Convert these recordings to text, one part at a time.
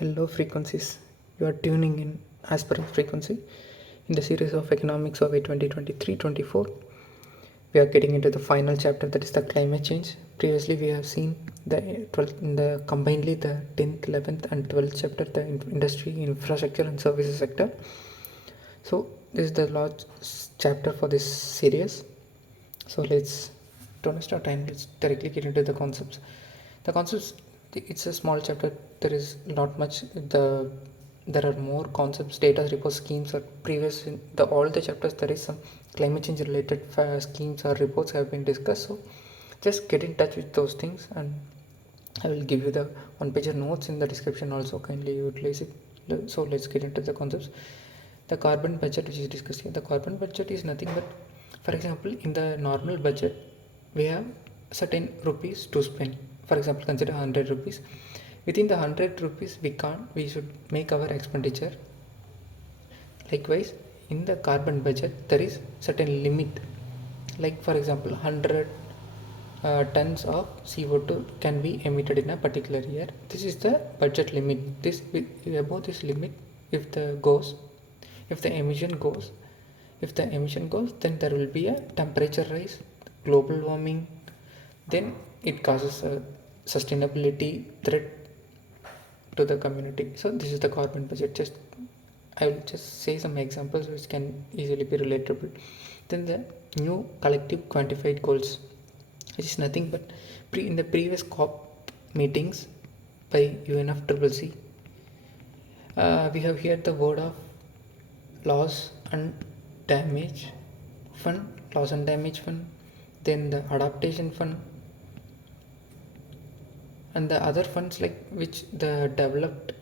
Hello frequencies. You are tuning in as per frequency in the series of Economic Survey 2023-24. We are getting into the final chapter, that is the climate change. Previously we have seen the 12th in the combinedly the 10th, 11th and 12th chapter, the industry, infrastructure and services sector. So this is the last chapter for this series. So let's don't waste our time. Let's directly get into the concepts. The concepts, it's a small chapter. There is not much. There are more concepts, data, reports, schemes, or previous in the all the chapters. There is some climate change related schemes or reports have been discussed. So just get in touch with those things, and I will give you the one-pager notes in the description. Also, kindly utilize it. So let's get into the concepts. The carbon budget, which is discussed here. The carbon budget is nothing but, for example, in the normal budget, we have certain rupees to spend. For example, consider 100 rupees. Within the 100 rupees, we should make our expenditure. Likewise, in the carbon budget, there is certain limit. Like for example, 100 tons of CO2 can be emitted in a particular year. This is the budget limit. This above this limit, if the emission goes, then there will be a temperature rise, global warming. Then it causes a sustainability threat to the community. So this is the carbon budget. I will just say some examples which can easily be relatable. Then the new collective quantified goals, which is nothing but in the previous COP meetings by UNFCCC, we have heard the word of loss and damage fund, then the adaptation fund, and the other funds like which the developed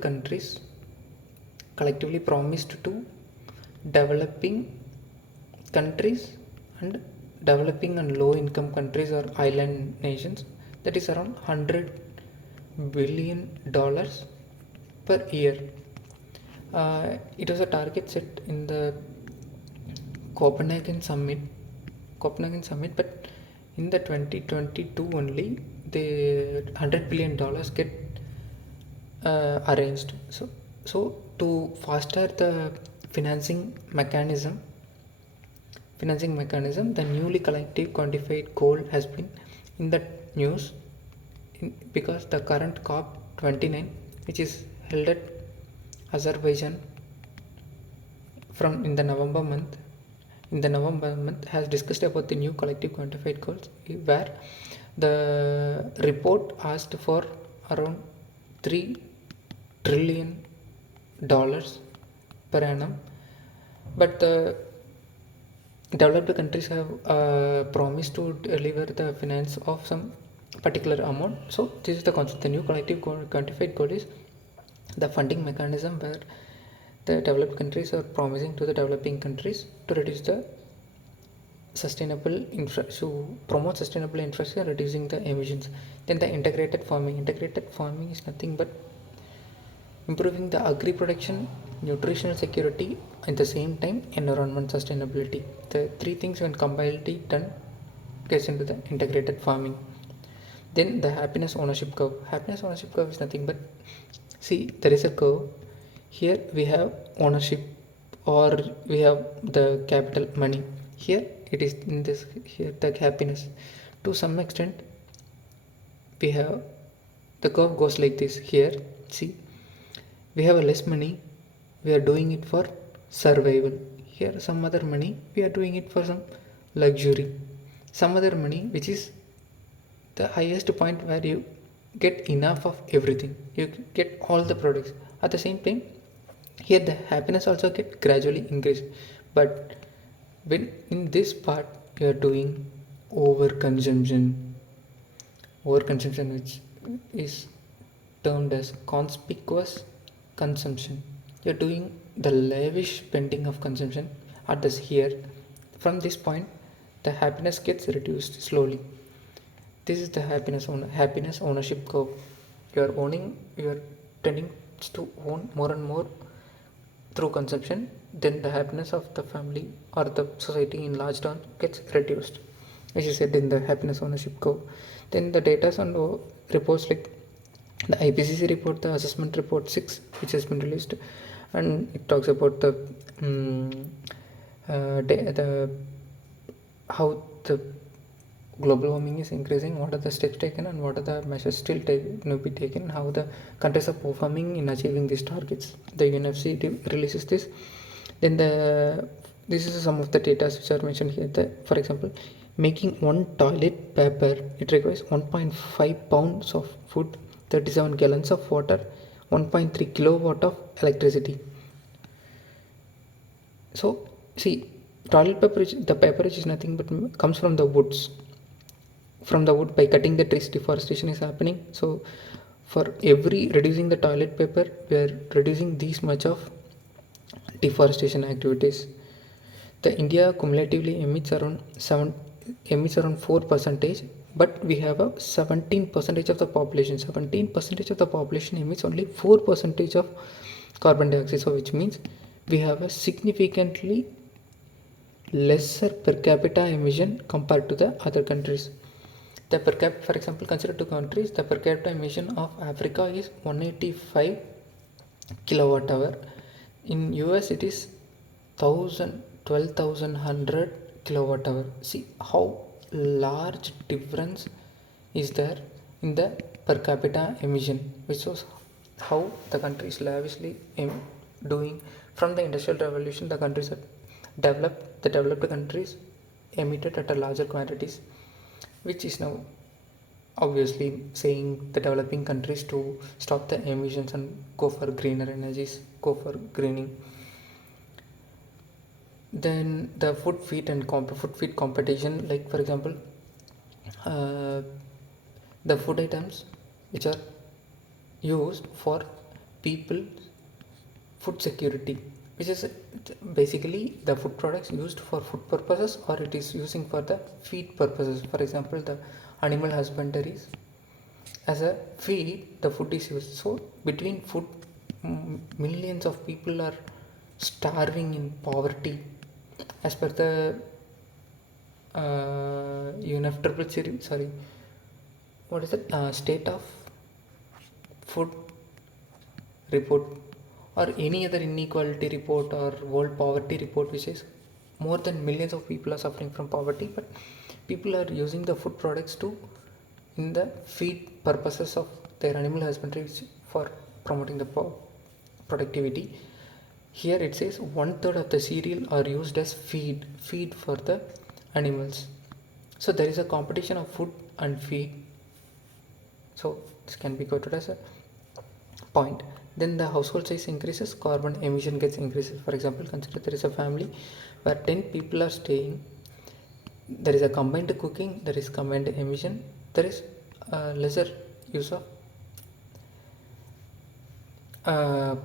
countries collectively promised to developing countries and developing and low income countries or island nations. That is around $100 billion per year. It was a target set in the Copenhagen summit, but in the 2022 only the $100 billion get arranged. So to foster the financing mechanism, the newly collective quantified goal has been in the news because the current COP 29, which is held at Azerbaijan in the November month, has discussed about the new collective quantified goals, where the report asked for around $3 trillion per annum, but the developed countries have promised to deliver the finance of some particular amount. So this is the concept. The new collective quantified goal is the funding mechanism where the developed countries are promising to the developing countries to reduce the to promote sustainable infrastructure, reducing the emissions. Then the integrated farming is nothing but improving the agri production, nutritional security, at the same time environment sustainability. The three things when combined done gets into the integrated farming. Then the happiness ownership curve is nothing but, see, there is a curve. Here we have ownership, or we have the capital money. Here it is in this, here the happiness. To some extent we have the curve goes like this. Here, see, we have a less money, we are doing it for survival. Here some other money, we are doing it for some luxury. Some other money which is the highest point where you get enough of everything, you get all the products. At the same time, here the happiness also get gradually increased. But when in this part you are doing overconsumption, which is termed as conspicuous consumption. You're doing the lavish spending of consumption at this here. From this point, the happiness gets reduced slowly. This is the happiness ownership curve. You are tending to own more and more through consumption. Then the happiness of the family or the society in large term gets reduced, which is said in the happiness ownership curve. Then the data and reports like The IPCC report, the assessment report 6, which has been released, and it talks about the how the global warming is increasing, what are the steps taken, and what are the measures still to be taken, how the countries are performing in achieving these targets. The UNFC releases this. Then this is some of the data which are mentioned here. For example, making one toilet paper, it requires 1.5 pounds of food, 37 gallons of water, 1.3 kilowatt of electricity. So see, toilet paper, the paper is nothing but comes from the woods. From the wood, by cutting the trees, deforestation is happening. So for every reducing the toilet paper, we are reducing this much of deforestation activities. The India cumulatively emits around 4 percentage, but we have a 17 percentage of the population. 17 percentage of the population emits only 4 percentage of carbon dioxide. So which means we have a significantly lesser per capita emission compared to the other countries. The per capita, for example, consider two countries. The per capita emission of Africa is 185 kilowatt hour. In US it is 12,100 kilowatt hour. See how large difference is there in the per capita emission, which shows how the country is lavishly doing. From the industrial revolution, the countries are the developed countries emitted at a larger quantities, which is now obviously saying the developing countries to stop the emissions and go for greener energies, go for greening. Then the food feed competition, like for example, uh, the food items which are used for people food security, which is basically the food products used for food purposes, or it is using for the feed purposes. For example, the animal husbandries, as a feed the food is used. So between food, millions of people are starving in poverty as per the sorry, what is it, state of food report, or any other inequality report, or world poverty report, which is more than millions of people are suffering from poverty, but people are using the food products to in the feed purposes of their animal husbandry for promoting the productivity. Here it says 1/3 of the cereal are used as feed for the animals. So there is a competition of food and feed. So this can be quoted as a point. Then the household size increases, carbon emission gets increases. For example, consider there is a family where 10 people are staying. There is a combined cooking, there is combined emission, there is lesser use of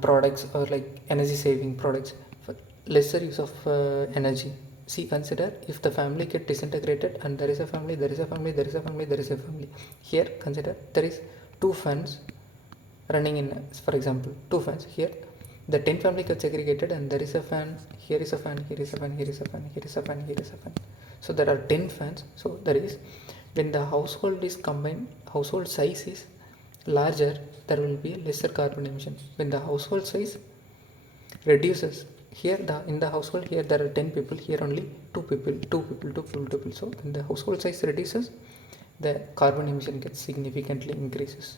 products, or like energy saving products, for lesser use of energy. See, consider if the family get disintegrated and there is a family, there is a family, there is a family, there is a family. Here consider there is 2 fans running in, for example, 2 fans. Here the 10 family gets segregated and there is a fan, here is a fan, here is a fan, here is a fan, here is a fan, here is a fan. So there are 10 fans. So there is, when the household is combined, household size is larger, there will be a lesser carbon emission. When the household size reduces, here in the household, here there are 10 people, here only 2 people, 2 people, 2 people, 2 people. So when the household size reduces, the carbon emission gets significantly increases.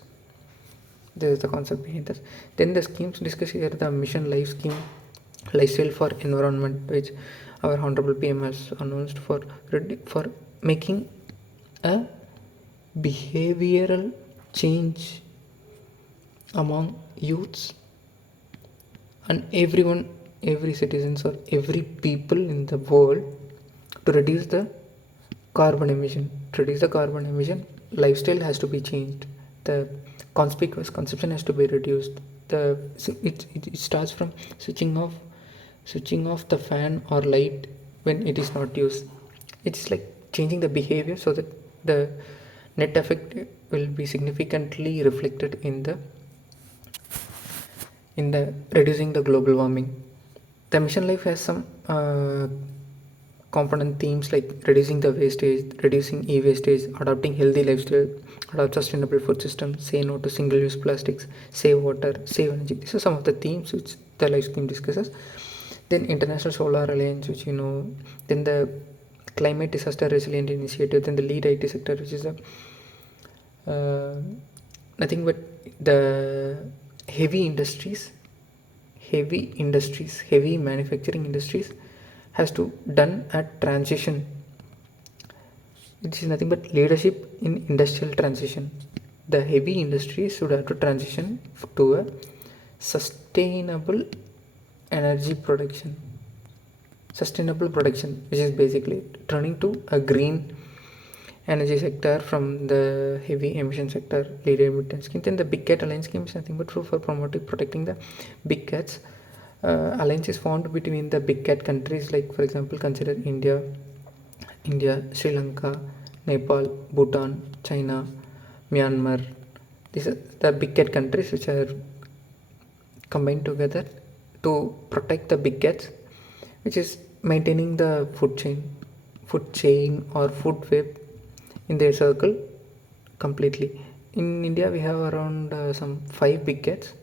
This is the concept behind this. Then the schemes discussed here, the mission life scheme, lifestyle for environment, which our honorable PM has announced for making a behavioral change among youths and everyone, every citizens or every people in the world, to reduce the carbon emission. To reduce the carbon emission, lifestyle has to be changed. The conspicuous consumption has to be reduced. It starts from switching off the fan or light when it is not used. It's like changing the behavior so that the net effect will be significantly reflected in the reducing the global warming. The mission life has some component themes like reducing the wastage, reducing e-wastage, adopting healthy lifestyle, adopt sustainable food system, say no to single-use plastics, save water, save energy. These are some of the themes which the life scheme discusses. Then International Solar Alliance, which you know, then the Climate Disaster Resilient Initiative, then the lead IT sector, which is a nothing but the heavy industries, heavy manufacturing industries has to done a transition. It is nothing but leadership in industrial transition. The heavy industries should have to transition to a sustainable energy production, which is basically turning to a green energy sector from the heavy emission sector leader emittance scheme. Then the Big Cat Alliance scheme is nothing but for promoting protecting the big cats. Alliance is formed between the big cat countries, like for example consider India, Sri Lanka, Nepal, Bhutan, China, Myanmar. These are the big cat countries which are combined together to protect the big cats, which is maintaining the food chain or food web in their circle completely. In India, we have around some 5 big cats: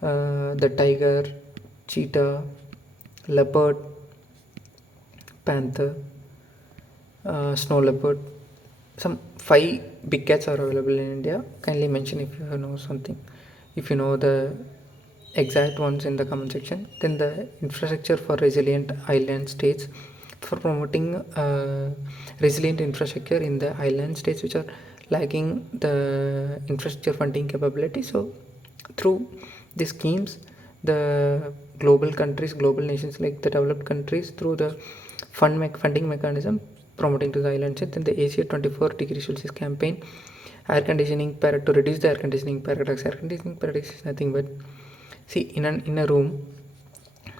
the tiger, cheetah, leopard, panther, snow leopard. Some 5 big cats are available in India. Kindly mention if you know something, if you know the exact ones in the comment section. Then the infrastructure for resilient island states, for promoting resilient infrastructure in the island states which are lacking the infrastructure funding capability. So through these schemes, the global nations like the developed countries, through the funding mechanism promoting to the island state. Then the Asia 24 degree Celsius campaign, to reduce the air conditioning paradox. Air conditioning paradox is nothing but, see, in a room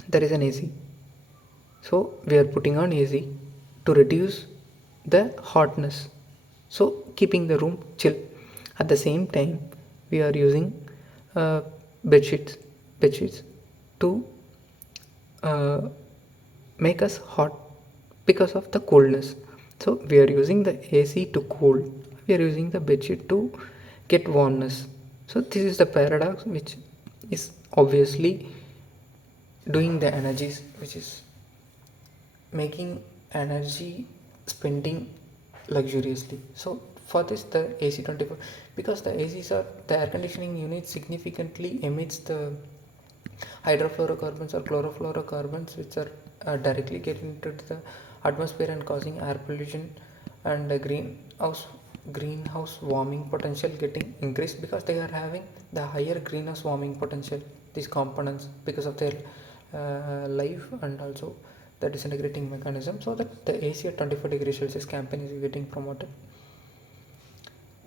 there is an AC, so we are putting on AC to reduce the hotness, so keeping the room chill. At the same time, we are using uh, bed sheets to uh, make us hot because of the coldness. So we are using the AC to cool, we are using the bedsheet to get warmness. So this is the paradox which is obviously doing the energies, which is making energy spending luxuriously. So for this, the AC 24, because the ACs are the air conditioning unit significantly emits the hydrofluorocarbons or chlorofluorocarbons, which are directly getting into the atmosphere and causing air pollution, and greenhouse warming potential getting increased, because they are having the higher greenhouse warming potential, these components, because of their life and also the disintegrating mechanism. So that the AC at 24 degrees Celsius campaign is getting promoted,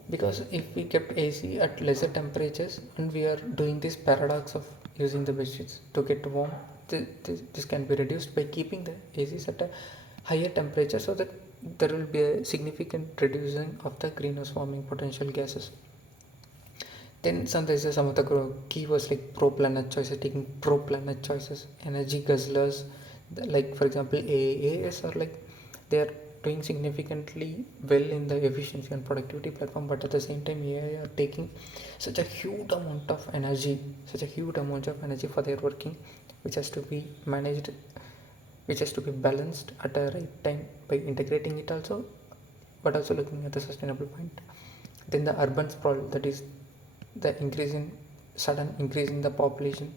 because if we kept AC at lesser temperatures and we are doing this paradox of using the bedsheets to get warm, this can be reduced by keeping the ACs at a higher temperature, so that there will be a significant reducing of the greenhouse warming potential gases. Then sometimes some of the keywords like pro-planet choices, taking pro-planet choices, energy guzzlers, like for example AAS, are like they are doing significantly well in the efficiency and productivity platform, but at the same time AI are taking such a huge amount of energy, for their working, which has to be managed, which has to be balanced at a right time by integrating it also, but also looking at the sustainable point. Then the urban sprawl, that is the sudden increase in the population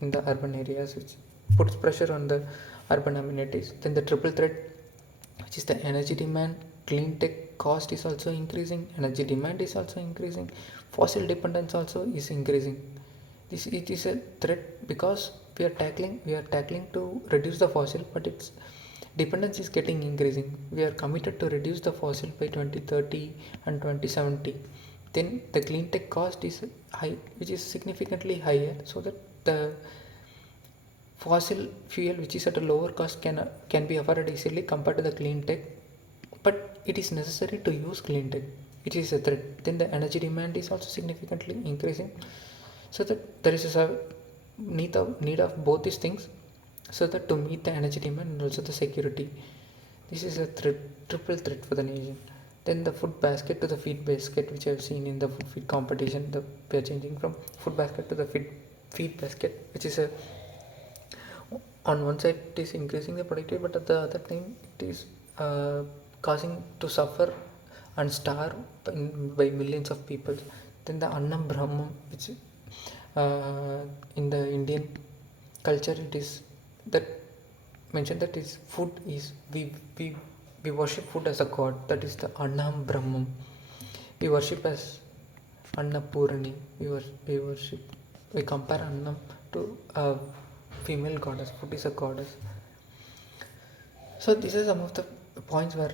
in the urban areas, which puts pressure on the urban amenities. Then the triple threat, which is the energy demand, clean tech cost is also increasing, energy demand is also increasing, fossil dependence also is increasing. It is a threat, because we are tackling to reduce the fossil, but its dependence is getting increasing. We are committed to reduce the fossil by 2030 and 2070. Then the clean tech cost is high, which is significantly higher, so that the fossil fuel, which is at a lower cost, can be afforded easily compared to the clean tech, but it is necessary to use clean tech. It is a threat. Then the energy demand is also significantly increasing, so that there is a need of both these things. so that to meet the energy demand and also the security. This is a triple threat for the nation. Then the food basket to the feed basket, which I've seen in the food feed competition, we are changing from food basket to the feed basket, which is a, on one side it is increasing the productivity, but at the other time it is causing to suffer and starve by millions of people. Then the Annam Brahmam, which in the Indian culture it is that mentioned that is food is we worship food as a god, that is the Annam Brahmam. We worship as Annapurani. We worship, we compare Annam to a female goddess. Food is a goddess. So these are some of the points where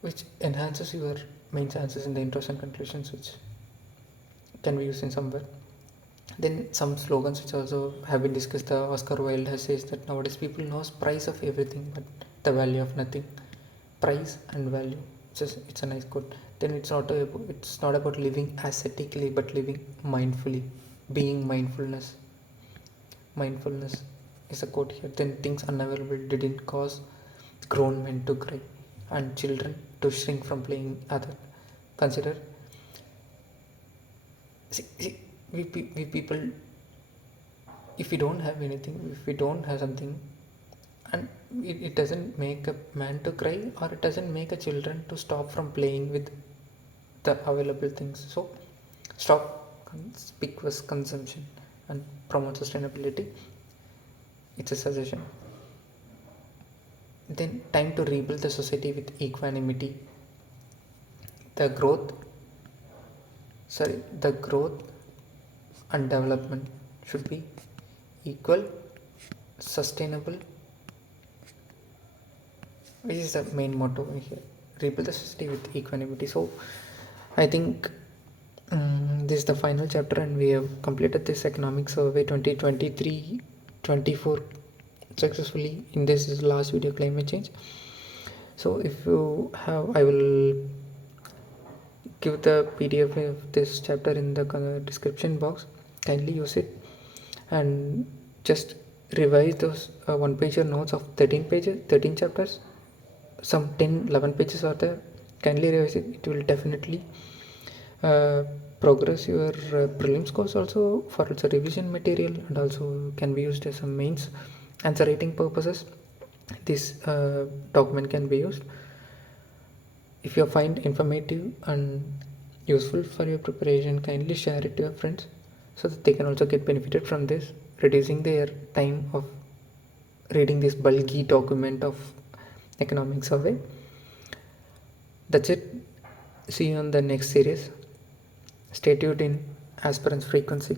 which enhances your main chances in the intros and conclusions, which can be used in somewhere. Then some slogans which also have been discussed. The Oscar Wilde has says that nowadays people knows price of everything but the value of nothing. Price and value. It's a nice quote. Then it's not about living ascetically but living mindfully. Being mindfulness. Mindfulness is a quote here. Then things unavailable didn't cause grown men to cry and children to shrink from playing other. Consider, see, we people, if we don't have anything, if we don't have something, and it doesn't make a man to cry, or it doesn't make a children to stop from playing with the available things. So stop conspicuous consumption and promote sustainability. It's a suggestion. Then time to rebuild the society with equanimity. The growth and development should be equal, sustainable, which is the main motto here. Rebuild the society with equanimity. So I think this is the final chapter, and we have completed this economic survey 2023-24 successfully. In this is the last video, climate change. So if you have, I will give the PDF of this chapter in the description box. Kindly use it and just revise those one pager notes of 13 chapters. Some 10-11 pages are there. Kindly revise it. It will definitely progress your prelims course also for its revision material, and also can be used as some mains answer writing purposes. This document can be used. If you find informative and useful for your preparation, kindly share it to your friends so that they can also get benefited from this, reducing their time of reading this bulky document of economic survey. That's it. See you on the next series. Stay tuned in Aspirants Frequency.